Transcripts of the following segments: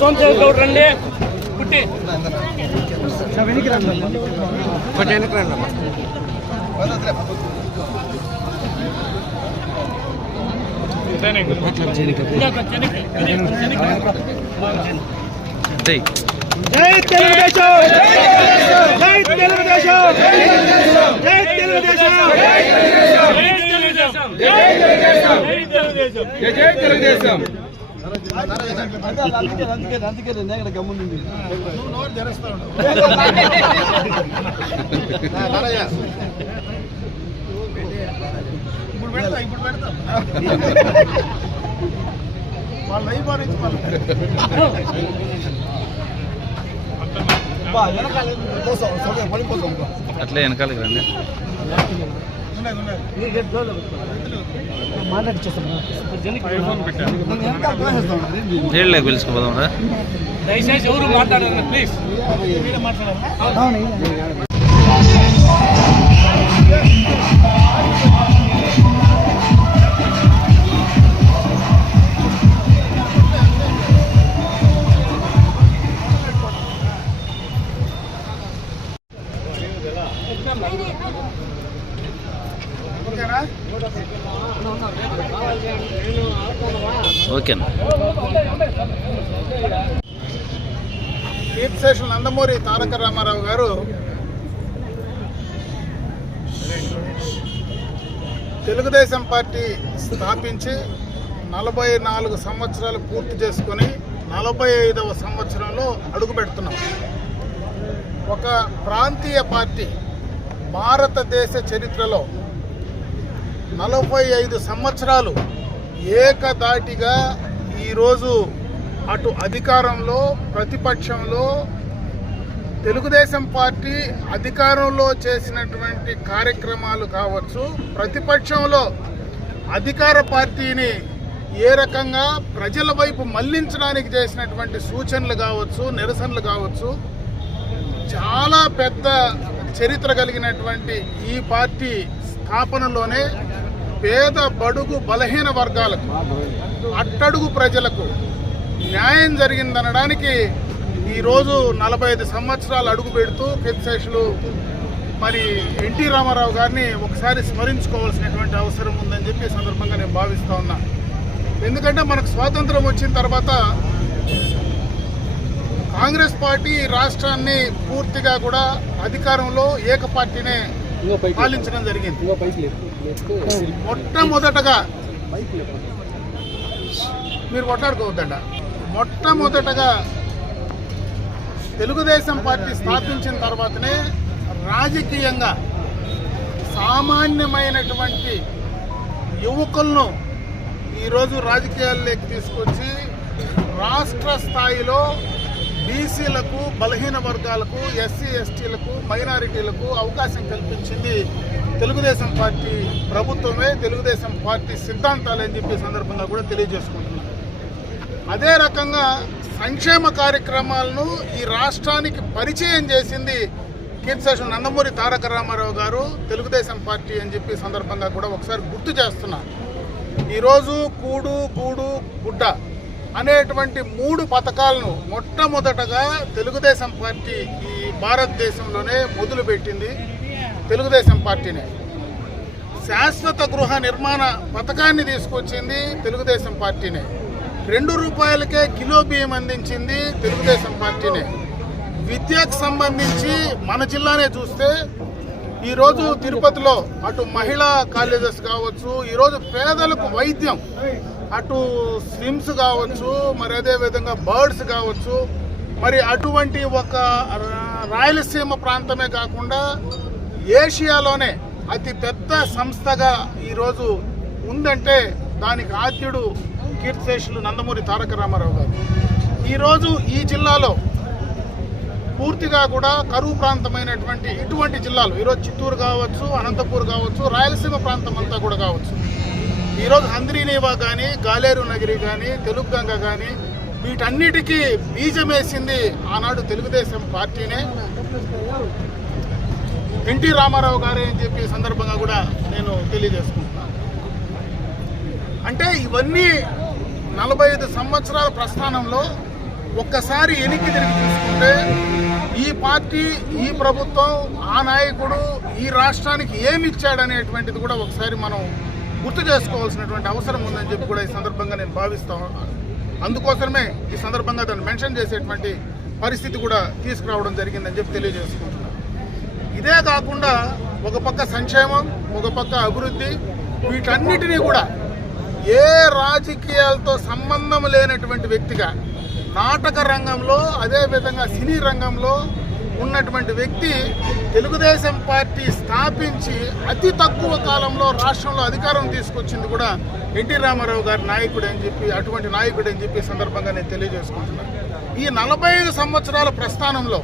సోమశేఖర్ గౌడ్ రండి పుట్టి జై తెలుగుదేశం జై తెలుగుదేశం జై తెలుగుదేశం జై తెలుగుదేశం జై తెలుగుదేశం అందుకే నేను గమ్ముంది నోరు తెరుస్తా ఇప్పుడు పెడతా వాళ్ళ లైవ్ అట్లే వెనకాలకి రండి జైల్లోకి పిలుచుకుపోదాం రా దయచేసి ఎవరు మాట్లాడారు ప్లీజ్ ఓకేనా. కీర్తిశేషులు నందమూరి తారక రామారావు గారు తెలుగుదేశం పార్టీ స్థాపించి 44 సంవత్సరాలు పూర్తి చేసుకొని 45వ సంవత్సరంలో అడుగు పెడుతున్నాం. ఒక ప్రాంతీయ పార్టీ భారతదేశ చరిత్రలో 45 సంవత్సరాలు ఏకదాటిగా ఈరోజు అటు అధికారంలో ప్రతిపక్షంలో తెలుగుదేశం పార్టీ అధికారంలో చేసినటువంటి కార్యక్రమాలు కావచ్చు, ప్రతిపక్షంలో అధికార పార్టీని ఏ రకంగా ప్రజల వైపు మళ్లించడానికి చేసినటువంటి సూచనలు కావచ్చు, నిరసనలు కావచ్చు, చాలా పెద్ద చరిత్ర కలిగినటువంటి ఈ పార్టీ స్థాపనలోనే పేద బడుగు బలహీన వర్గాలకు, అట్టడుగు ప్రజలకు న్యాయం జరిగిందనడానికి ఈరోజు 45 సంవత్సరాలు అడుగు పెడుతూ కీర్తిశేషులు మరి ఎన్టీ రామారావు గారిని ఒకసారి స్మరించుకోవాల్సినటువంటి అవసరం ఉందని చెప్పి ఈ సందర్భంగా నేను భావిస్తూ ఉన్నా. ఎందుకంటే మనకు స్వాతంత్రం వచ్చిన తర్వాత కాంగ్రెస్ పార్టీ రాష్ట్రాన్ని పూర్తిగా కూడా అధికారంలో ఏకపార్టీనే పాలించడం జరిగింది. మొట్టమొదటగా మీరు కొట్లాడుకోవద్దండ, మొట్టమొదటగా తెలుగుదేశం పార్టీ స్థాపించిన తర్వాతనే రాజకీయంగా సామాన్యమైనటువంటి యువకులను ఈరోజు రాజకీయాల్లోకి తీసుకొచ్చి రాష్ట్ర స్థాయిలో బీసీలకు, బలహీన వర్గాలకు, ఎస్సీ ఎస్టీలకు, మైనారిటీలకు అవకాశం కల్పించింది తెలుగుదేశం పార్టీ ప్రభుత్వమే, తెలుగుదేశం పార్టీ సిద్ధాంతాలని చెప్పే సందర్భంగా కూడా తెలియజేసుకుంటున్నాం. అదే రకంగా సంక్షేమ కార్యక్రమాలను ఈ రాష్ట్రానికి పరిచయం చేసింది కీర్తిశేషులు నందమూరి తారక రామారావు గారు, తెలుగుదేశం పార్టీ అని చెప్పి సందర్భంగా కూడా ఒకసారి గుర్తు చేస్తున్నా. ఈరోజు కూడు గూడు గుడ్డ అనేటువంటి 3 పథకాలను మొట్టమొదటగా తెలుగుదేశం పార్టీ ఈ భారతదేశంలోనే మొదలుపెట్టింది తెలుగుదేశం పార్టీనే. శాశ్వత గృహ నిర్మాణ పథకాన్ని తీసుకొచ్చింది తెలుగుదేశం పార్టీనే. 2 రూపాయలకే కిలో బియ్యం అందించింది తెలుగుదేశం పార్టీనే. విద్యకు సంబంధించి మన జిల్లానే చూస్తే ఈరోజు తిరుపతిలో అటు మహిళా కాలేజెస్ కావచ్చు, ఈరోజు పేదలకు వైద్యం, అటు స్విమ్స్ కావచ్చు, మరి అదేవిధంగా బర్డ్స్ కావచ్చు, మరి అటువంటి ఒక రాయలసీమ ప్రాంతమే కాకుండా ఏషియాలోనే అతి పెద్ద సంస్థగా ఈరోజు ఉందంటే దానికి ఆద్యుడు కీర్తిశేషులు నందమూరి తారక రామారావు గారు. ఈరోజు ఈ జిల్లాలో పూర్తిగా కూడా కరువు ప్రాంతమైనటువంటి ఇటువంటి జిల్లాలు, ఈరోజు చిత్తూరు కావచ్చు, అనంతపూర్ కావచ్చు, రాయలసీమ ప్రాంతం అంతా కూడా కావచ్చు, ఈరోజు హంద్రీనీవా కానీ, గాలేరు నగిరి కానీ, తెలుగుగంగ కానీ, వీటన్నిటికీ బీజం వేసింది ఆనాడు తెలుగుదేశం పార్టీనే, ఎన్టీ రామారావు గారే అని చెప్పి సందర్భంగా కూడా నేను తెలియజేసుకుంటున్నాను. అంటే ఇవన్నీ 45 సంవత్సరాల ప్రస్థానంలో ఒక్కసారి వెనక్కి తిరిగి చూసుకుంటే ఈ పార్టీ, ఈ ప్రభుత్వం, ఆ నాయకుడు ఈ రాష్ట్రానికి ఏమి ఇచ్చాడనేటువంటిది కూడా ఒకసారి మనం గుర్తు చేసుకోవాల్సినటువంటి అవసరం ఉందని చెప్పి కూడా ఈ సందర్భంగా నేను భావిస్తాను. అందుకోసమే ఈ సందర్భంగా దాన్ని మెన్షన్ చేసేటువంటి పరిస్థితి కూడా తీసుకురావడం జరిగిందని చెప్పి తెలియజేసుకుంటున్నాను. ఇదే కాకుండా ఒక పక్క సంక్షేమం, ఒక పక్క అభివృద్ధి, వీటన్నిటినీ కూడా ఏ రాజకీయాలతో సంబంధం లేనటువంటి వ్యక్తిగా నాటక రంగంలో, అదేవిధంగా సినీ రంగంలో ఉన్నటువంటి వ్యక్తి తెలుగుదేశం పార్టీ స్థాపించి అతి తక్కువ కాలంలో రాష్ట్రంలో అధికారం తీసుకొచ్చింది కూడా ఎన్టీ రామారావు గారి నాయకుడు అని చెప్పి, అటువంటి నాయకుడు అని చెప్పి సందర్భంగా నేను తెలియజేసుకుంటున్నాను. ఈ 45 సంవత్సరాల ప్రస్థానంలో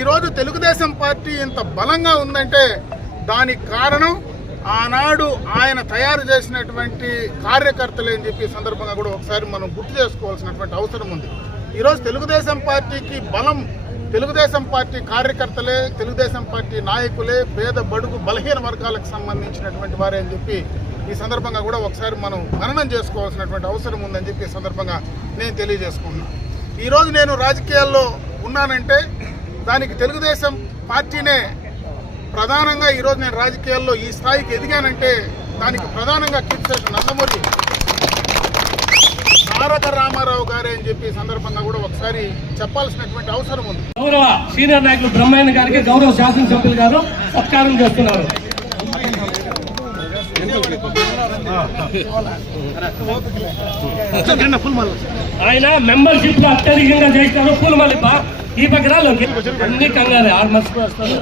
ఈరోజు తెలుగుదేశం పార్టీ ఇంత బలంగా ఉందంటే దానికి కారణం ఆనాడు ఆయన తయారు చేసినటువంటి కార్యకర్తలే అని చెప్పి సందర్భంగా కూడా ఒకసారి మనం గుర్తు చేసుకోవాల్సినటువంటి అవసరం ఉంది. ఈరోజు తెలుగుదేశం పార్టీకి బలం తెలుగుదేశం పార్టీ కార్యకర్తలే, తెలుగుదేశం పార్టీ నాయకులే, పేద బడుగు బలహీన వర్గాలకు సంబంధించినటువంటి వారే అని చెప్పి ఈ సందర్భంగా కూడా ఒకసారి మనం మననం చేసుకోవాల్సినటువంటి అవసరం ఉందని చెప్పి ఈ సందర్భంగా నేను తెలియజేసుకుంటున్నాను. ఈరోజు నేను రాజకీయాల్లో ఉన్నానంటే దానికి తెలుగుదేశం పార్టీనే ప్రధానంగా. ఈరోజు నేను రాజకీయాల్లో ఈ స్థాయికి ఎదిగానంటే దానికి ప్రధానంగా కీర్తిశేషులు నందమూరి తారక రామారావు గారే అని చెప్పి సందర్భంగా కూడా ఒకసారి చెప్పాల్సినటువంటి అవసరం ఉంది. గౌరవ సీనియర్ నాయకులు బ్రహ్మయ్య గారికి గౌరవ శాసనసభ్యులు గారు సత్కారం చేస్తున్నారు. ఆయన మెంబర్షిప్ లో అత్యధికంగా చేసినారు. పూలమల్లిప ఈ పక్కన అన్ని కంగారు మర్చిపోస్తారు.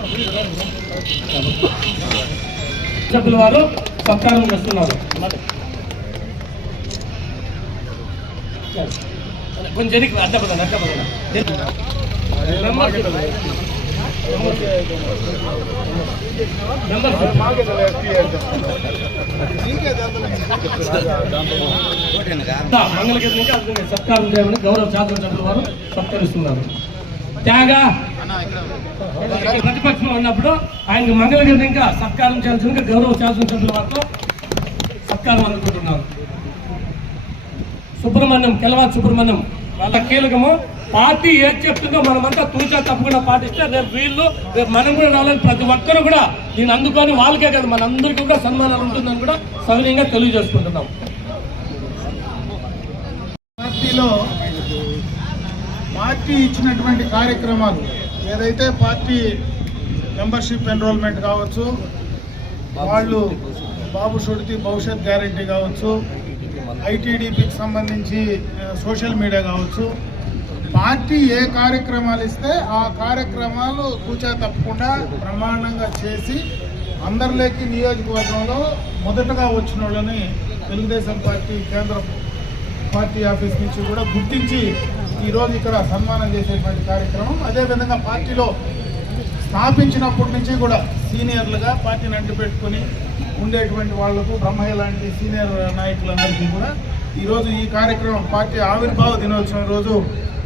సభ్యుల వారు సత్కారం చేస్తున్నారు. కొంచెం అడ్డపదండి మంగళగిరి నుంచి సత్కారం చేయమని గౌరవ శాసనసభ్యుల వారు సత్కరిస్తున్నారు. త్యాగ ప్రతిపక్షంలో ఉన్నప్పుడు ఆయనకు మంగళగిరి ఇంకా సత్కారం చేయాల్సిందిగా గౌరవ శాసనసభ్యుల వారితో సత్కారం అందుకుంటున్నారు. సుబ్రహ్మణ్యం, కెలవాతి సుబ్రహ్మణ్యం వాళ్ళ కీలకము. పార్టీ ఏది చెప్తుందో మనమంతా తూచా తప్పకుండా పాటిస్తే రేపు వీళ్ళు, రేపు మనం కూడా రావాలని ప్రతి ఒక్కరు కూడా దీన్ని అందుకొని వాళ్ళకే కదా మనందరికీ కూడా సన్మానాలు ఉంటుందని కూడా సవినయంగా తెలియజేసుకుంటున్నాం. పార్టీ ఇచ్చినటువంటి కార్యక్రమాలు ఏదైతే పార్టీ మెంబర్షిప్ ఎన్రోల్మెంట్ కావచ్చు, వాళ్ళు బాబు షుడితి భవిష్యత్ గ్యారంటీ కావచ్చు, ఐటీడీపీకి సంబంధించి సోషల్ మీడియా కావచ్చు, పార్టీ ఏ కార్యక్రమాలు ఇస్తే ఆ కార్యక్రమాలు కూచా తప్పకుండా బ్రహ్మాండంగా చేసి అందరిలోకి నియోజకవర్గంలో మొదటగా వచ్చిన వాళ్ళని తెలుగుదేశం పార్టీ కేంద్ర పార్టీ ఆఫీస్ నుంచి కూడా గుర్తించి ఈరోజు ఇక్కడ సన్మానం చేసేటువంటి కార్యక్రమం. అదేవిధంగా పార్టీలో స్థాపించినప్పటి నుంచి కూడా సీనియర్లుగా పార్టీని అంటిపెట్టుకుని ఉండేటువంటి వాళ్లకు బ్రహ్మయ్య లాంటి సీనియర్ నాయకులందరికీ కూడా ఈరోజు ఈ కార్యక్రమం పార్టీ ఆవిర్భావ దినోత్సవం రోజు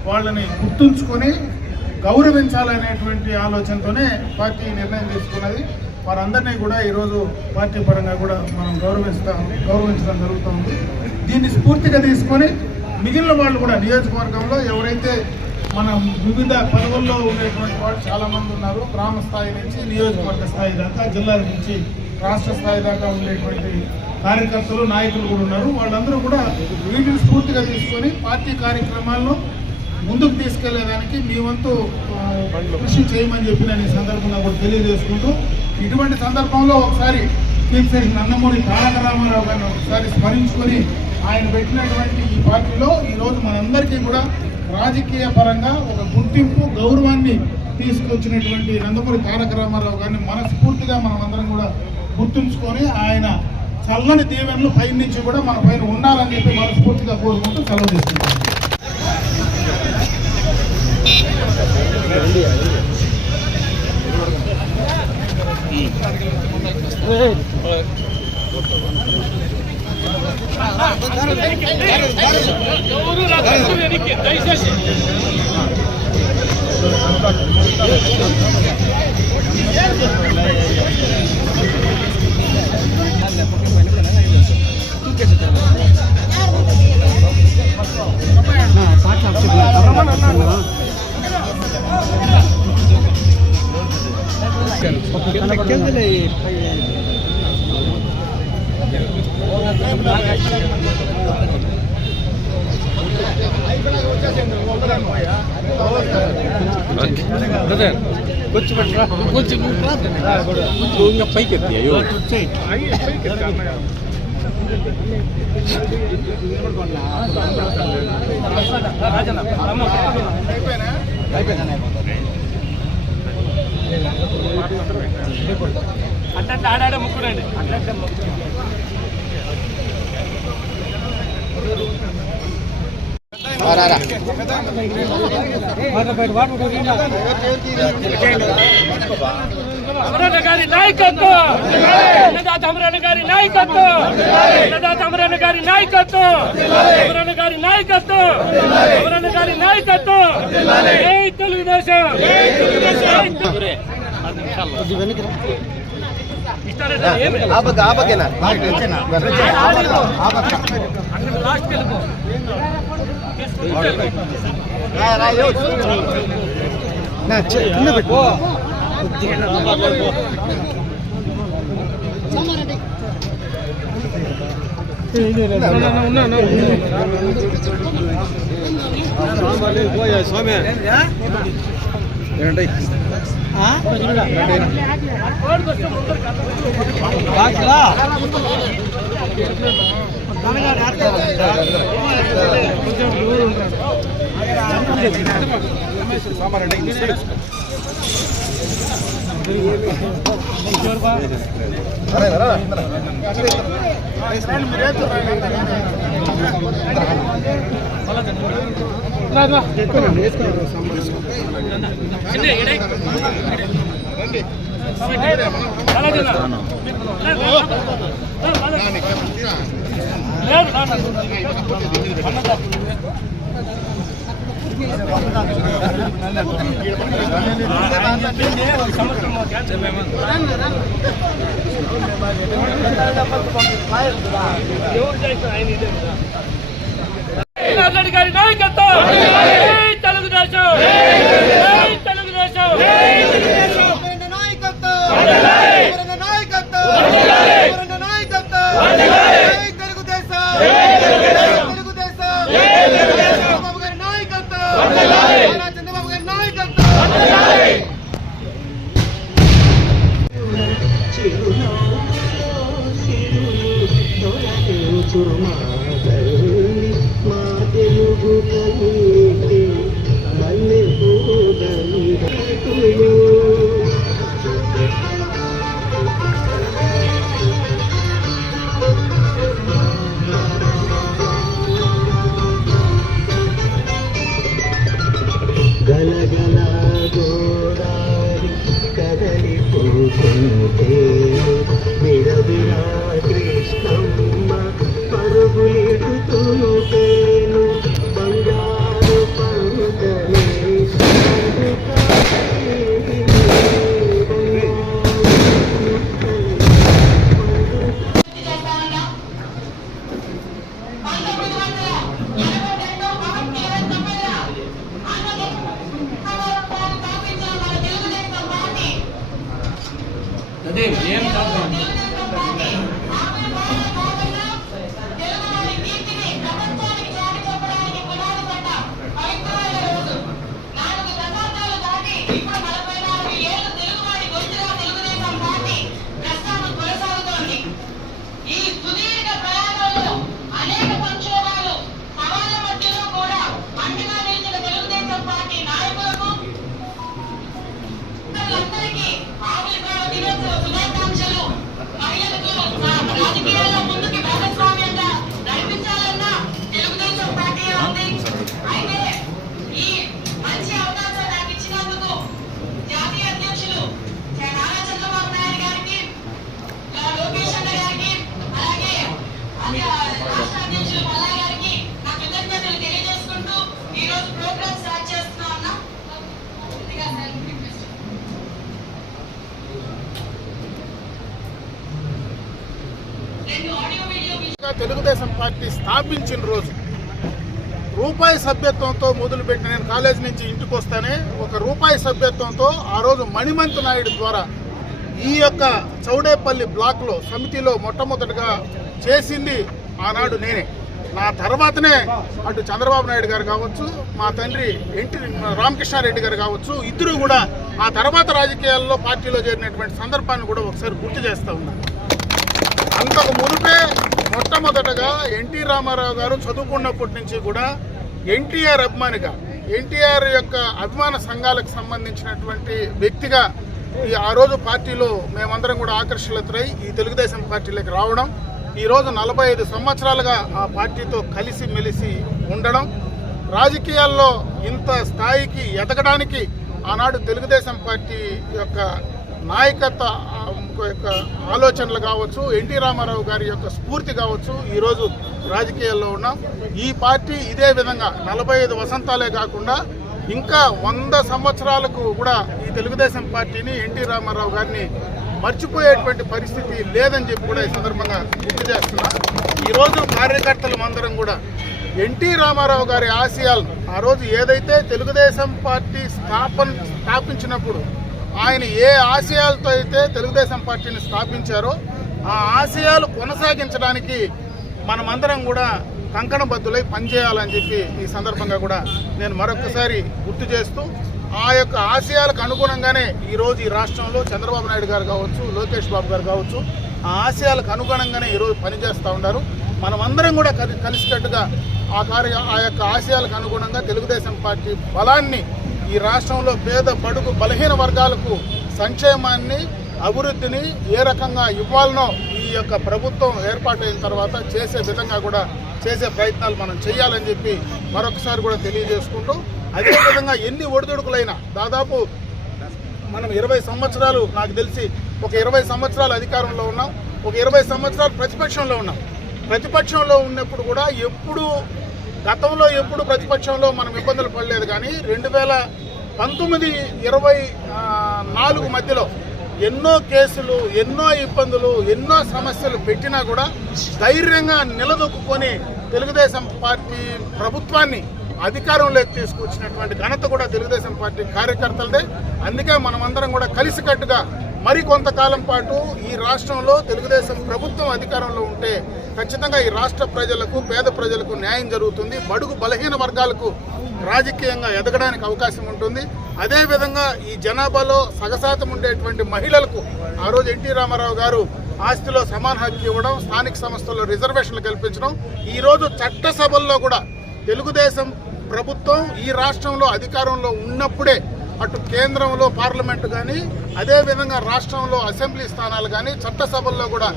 వాళ్ళని గుర్తుంచుకొని గౌరవించాలనేటువంటి ఆలోచనతోనే పార్టీ నిర్ణయం తీసుకున్నది. వారందరినీ కూడా ఈరోజు పార్టీ పరంగా కూడా మనం గౌరవించడం జరుగుతుంది. దీన్ని స్ఫూర్తిగా తీసుకొని మిగిలిన వాళ్ళు కూడా నియోజకవర్గంలో ఎవరైతే మనం వివిధ పదవుల్లో ఉండేటువంటి వాళ్ళు చాలామంది ఉన్నారు. గ్రామ స్థాయి నుంచి నియోజకవర్గ స్థాయి దాకా, జిల్లాల నుంచి రాష్ట్ర స్థాయి దాకా ఉండేటువంటి కార్యకర్తలు, నాయకులు కూడా ఉన్నారు. వాళ్ళందరూ కూడా వీటిని స్ఫూర్తిగా తీసుకొని పార్టీ కార్యక్రమాలను ముందుకు తీసుకెళ్లేదానికి మీ వంతు కృషి చేయమని చెప్పి నేను ఈ సందర్భంగా కూడా తెలియజేసుకుంటూ, ఇటువంటి సందర్భంలో ఒకసారి కీర్తిశేషులు నందమూరి తారక రామారావు గారిని ఒకసారి స్మరించుకొని ఆయన పెట్టినటువంటి ఈ పార్టీలో ఈరోజు మనందరికీ కూడా రాజకీయ పరంగా ఒక గుర్తింపు, గౌరవాన్ని తీసుకొచ్చినటువంటి నందమూరి తారక రామారావు గారిని మనస్ఫూర్తిగా మనం అందరం కూడా గుర్తుంచుకొని ఆయన చల్లని దీవెనలు పై నుంచి కూడా మన పైన ఉండాలని చెప్పి మనస్ఫూర్తిగా కోరుకుంటూ సెలవు తీసుకుంటాం. పాట పైకి అట్లా ఆడాడే ముక్కుడండి అట్లా అమరన్న గారి నాయకత్వం, అన్నదాత అమరన్న గారి నాయకత్వం, అన్నదాత అమరన్న గారి నాయకత్వం, అమరన్న గారి నాయకత్వం, అమరన్న గారి నాయకత్వం. జై తెలుగుదేశం. లాస్ట్ వెళ్ళిపో స్వామి రెడ్డి గారి నాయకత్వం. తెలుగుదేశం. తెలుగుదేశం. తెలుగుదేశం పార్టీ స్థాపించిన రోజు రూపాయి సభ్యత్వంతో మొదలుపెట్టిన, నేను కాలేజీ నుంచి ఇంటికి వస్తానే ఒక రూపాయి సభ్యత్వంతో ఆ రోజు మణిమంతు నాయుడు ద్వారా ఈ యొక్క చౌడేపల్లి బ్లాక్లో సమితిలో మొట్టమొదటిగా చేసింది ఆనాడు నేనే. నా తర్వాతనే అటు చంద్రబాబు నాయుడు గారు కావచ్చు, మా తండ్రి రామకృష్ణారెడ్డి గారు కావచ్చు, ఇద్దరు కూడా ఆ తర్వాత రాజకీయాల్లో పార్టీలో చేరినటువంటి సందర్భాన్ని కూడా ఒకసారి గుర్తు చేస్తూ ఉన్నారు. అంతకు మునిపే మొట్టమొదటగా ఎన్టీ రామారావు గారు చదువుకున్నప్పటి నుంచి కూడా ఎన్టీఆర్ అభిమానిగా, ఎన్టీఆర్ యొక్క అభిమాన సంఘాలకు సంబంధించినటువంటి వ్యక్తిగా ఆ రోజు పార్టీలో మేమందరం కూడా ఆకర్షితులై ఈ తెలుగుదేశం పార్టీలోకి రావడం, ఈరోజు 45 సంవత్సరాలుగా ఆ పార్టీతో కలిసి మెలిసి ఉండడం, రాజకీయాల్లో ఇంత స్థాయికి ఎదగడానికి ఆనాడు తెలుగుదేశం పార్టీ యొక్క నాయకత్వ యొక్క ఆలోచనలు కావచ్చు, ఎన్టీ రామారావు గారి యొక్క స్ఫూర్తి కావచ్చు, ఈరోజు రాజకీయాల్లో ఉన్నాం. ఈ పార్టీ ఇదే విధంగా 45 వసంతాలే కాకుండా ఇంకా 100 సంవత్సరాలకు కూడా ఈ తెలుగుదేశం పార్టీని, ఎన్టీ రామారావు గారిని మర్చిపోయేటువంటి పరిస్థితి లేదని చెప్పి కూడా ఈ సందర్భంగా గుర్తు చేస్తున్నా. ఈరోజు కార్యకర్తలు అందరం కూడా ఎన్టీ రామారావు గారి ఆశయాలను, ఆ రోజు ఏదైతే తెలుగుదేశం పార్టీ స్థాపించినప్పుడు ఆయన ఏ ఆశయాలతో అయితే తెలుగుదేశం పార్టీని స్థాపించారో ఆ ఆశయాలు కొనసాగించడానికి మనమందరం కూడా కంకణబద్దులై పనిచేయాలని చెప్పి ఈ సందర్భంగా కూడా నేను మరొకసారి గుర్తు చేస్తూ, ఆ యొక్క ఆశయాలకు అనుగుణంగానే ఈరోజు ఈ రాష్ట్రంలో చంద్రబాబు నాయుడు గారు కావచ్చు, లోకేష్ బాబు గారు కావచ్చు, ఆ ఆశయాలకు అనుగుణంగానే ఈరోజు పనిచేస్తూ ఉన్నారు. మనమందరం కూడా కలిసికట్టుగా ఆ యొక్క ఆశయాలకు అనుగుణంగా తెలుగుదేశం పార్టీ బలాన్ని ఈ రాష్ట్రంలో పేద బడుగు బలహీన వర్గాలకు సంక్షేమాన్ని, అభివృద్ధిని ఏ రకంగా ఇవ్వాలనో ఈ యొక్క ప్రభుత్వం ఏర్పాటైన తర్వాత చేసే విధంగా కూడా చేసే ప్రయత్నాలు మనం చేయాలని చెప్పి మరొకసారి కూడా తెలియజేసుకుంటూ, అదేవిధంగా ఎన్ని ఒడిదుడుకులైనా దాదాపు మనం 20 సంవత్సరాలు, నాకు తెలిసి ఒక 20 సంవత్సరాలు అధికారంలో ఉన్నాం, ఒక 20 సంవత్సరాలు ప్రతిపక్షంలో ఉన్నాం. ప్రతిపక్షంలో ఉన్నప్పుడు కూడా గతంలో ఎప్పుడు ప్రతిపక్షంలో మనం ఇబ్బందులు పడలేదు. కానీ 2019-24 మధ్యలో ఎన్నో కేసులు, ఎన్నో ఇబ్బందులు, ఎన్నో సమస్యలు పెట్టినా కూడా ధైర్యంగా నిలదొక్కుని తెలుగుదేశం పార్టీ ప్రభుత్వాన్ని అధికారంలోకి తీసుకొచ్చినటువంటి ఘనత కూడా తెలుగుదేశం పార్టీ కార్యకర్తలదే. అందుకే మనమందరం కూడా కలిసికట్టుగా మరి కొంతకాలం పాటు ఈ రాష్ట్రంలో తెలుగుదేశం ప్రభుత్వం అధికారంలో ఉంటే ఖచ్చితంగా ఈ రాష్ట్ర ప్రజలకు, పేద ప్రజలకు న్యాయం జరుగుతుంది, బడుగు బలహీన వర్గాలకు రాజకీయంగా ఎదగడానికి అవకాశం ఉంటుంది. అదేవిధంగా ఈ జనాభాలో సగశాతం ఉండేటువంటి మహిళలకు ఆ రోజు ఎన్టీ రామారావు గారు ఆస్తిలో సమాన హక్కు ఇవ్వడం, స్థానిక సంస్థల్లో రిజర్వేషన్లు కల్పించడం, ఈరోజు చట్టసభల్లో కూడా తెలుగుదేశం ప్రభుత్వం ఈ రాష్ట్రంలో అధికారంలో ఉన్నప్పుడే అటు కేంద్రంలో పార్లమెంటు కానీ, అదేవిధంగా రాష్ట్రంలో అసెంబ్లీ స్థానాలు కానీ, చట్టసభల్లో కూడా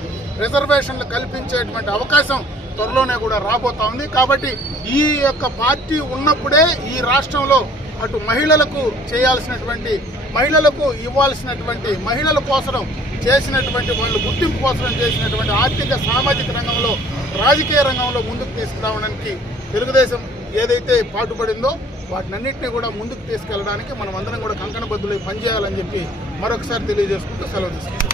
రిజర్వేషన్లు కల్పించేటువంటి అవకాశం త్వరలోనే కూడా రాబోతా ఉంది. కాబట్టి ఈ యొక్క పార్టీ ఉన్నప్పుడే ఈ రాష్ట్రంలో అటు మహిళలకు మహిళలకు ఇవ్వాల్సినటువంటి, మహిళల కోసం చేసినటువంటి, వాళ్ళు గుర్తింపు కోసం చేసినటువంటి ఆర్థిక, సామాజిక రంగంలో, రాజకీయ రంగంలో ముందుకు తీసుకురావడానికి తెలుగుదేశం ఏదైతే పాటుపడిందో వాటినన్నింటినీ కూడా ముందుకు తీసుకెళ్ళడానికి మనం అందరం కూడా కంకణబద్దులై పనిచేయాలని చెప్పి మరొకసారి తెలియజేసుకుంటూ సెలవు తీసుకుంటాం.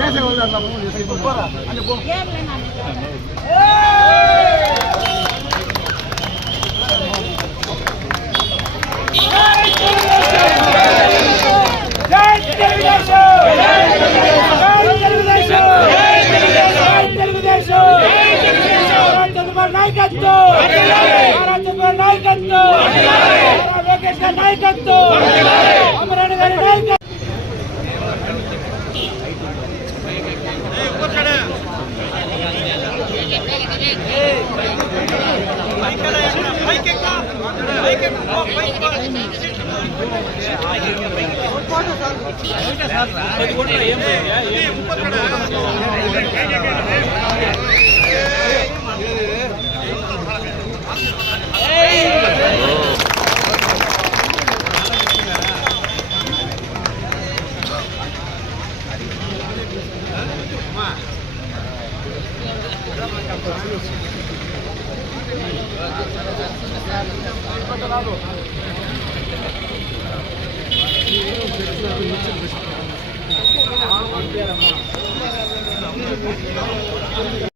చేసే